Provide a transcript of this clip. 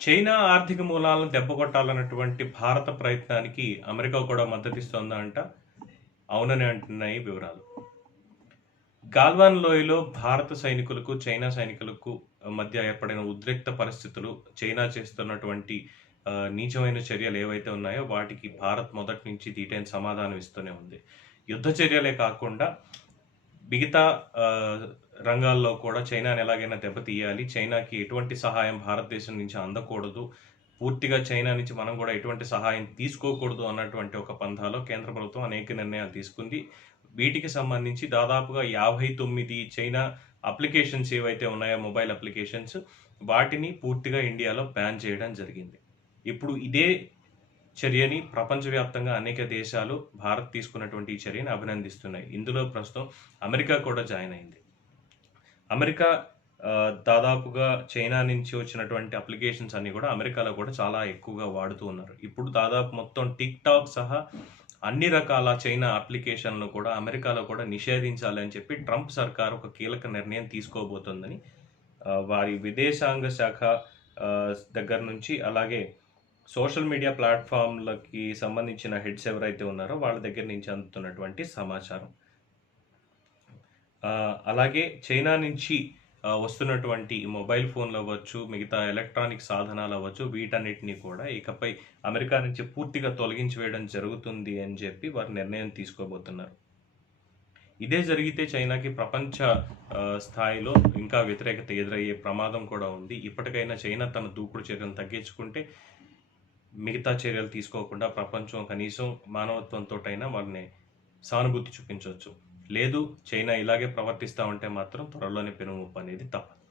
China ఆర్థిక మూలాలను దెబ్బకొట్టాలన్నటువంటి భారత ప్రయత్నానికి అమెరికా కూడా మద్దతిస్తోందా అంట. అవునని అంటున్నాయి వివరాలు. గాల్వాన్ లోయలో భారత సైనికులకు చైనా సైనికులకు మధ్య ఏర్పడిన ఉద్రిక్త పరిస్థితులు చైనా చేస్తున్నటువంటి నీచమైన చర్యలు ఏవైతే ఉన్నాయో వాటికి భారత్ మొదటి నుంచి దీటైన సమాధానం ఇస్తూనే ఉంది. యుద్ధ చర్యలే కాకుండా మిగతా రంగాల్లో కూడా చైనాని ఎలాగైనా దెబ్బతీయాలి. చైనాకి ఎటువంటి సహాయం భారతదేశం నుంచి అందకూడదు. పూర్తిగా చైనా నుంచి మనం కూడా ఎటువంటి సహాయం తీసుకోకూడదు అన్నటువంటి ఒక పంథాలో కేంద్ర ప్రభుత్వం అనేక నిర్ణయాలు తీసుకుంది. వీటికి సంబంధించి దాదాపుగా యాభై తొమ్మిది చైనా అప్లికేషన్స్ ఏవైతే ఉన్నాయో మొబైల్ అప్లికేషన్స్ వాటిని పూర్తిగా ఇండియాలో బ్యాన్ చేయడం జరిగింది. ఇప్పుడు ఇదే చర్యని ప్రపంచవ్యాప్తంగా అనేక దేశాలు భారత్ తీసుకున్నటువంటి ఈ చర్యని అభినందిస్తున్నాయి. ఇందులో ప్రస్తుతం అమెరికా కూడా జాయిన్ అయింది. అమెరికా దాదాపుగా చైనా నుంచి వచ్చినటువంటి అప్లికేషన్స్ అన్ని కూడా అమెరికాలో కూడా చాలా ఎక్కువగా వాడుతూ ఉన్నారు. ఇప్పుడు దాదాపు మొత్తం టిక్ టాక్ సహా అన్ని రకాల చైనా అప్లికేషన్లు కూడా అమెరికాలో కూడా నిషేధించాలి అని చెప్పి ట్రంప్ సర్కార్ ఒక కీలక నిర్ణయం తీసుకోబోతోందని వారి విదేశాంగ శాఖ దగ్గర నుంచి అలాగే సోషల్ మీడియా ప్లాట్ఫామ్లకి సంబంధించిన హెడ్స్ ఎవరైతే ఉన్నారో వాళ్ళ దగ్గర నుంచి అందుతున్నటువంటి సమాచారం. అలాగే చైనా నుంచి వస్తున్నటువంటి మొబైల్ ఫోన్లు అవ్వచ్చు మిగతా ఎలక్ట్రానిక్ సాధనాలు అవ్వచ్చు వీటన్నిటిని కూడా ఇకపై అమెరికా నుంచి పూర్తిగా తొలగించి వేయడం జరుగుతుంది అని చెప్పి వారు నిర్ణయం తీసుకోబోతున్నారు. ఇదే జరిగితే చైనాకి ప్రపంచ స్థాయిలో ఇంకా వ్యతిరేకత ఎదురయ్యే ప్రమాదం కూడా ఉంది. ఇప్పటికైనా చైనా తన దూకుడు చర్యలను తగ్గించుకుంటే మిగతా చర్యలు తీసుకోకుండా ప్రపంచం కనీసం మానవత్వంతోటైనా వాళ్ళని సానుభూతి చూపించవచ్చు. లేదు చైనా ఇలాగే ప్రవర్తిస్తా ఉంటే మాత్రం త్వరలోనే పెనుముప్పు అనేది తప్పదు.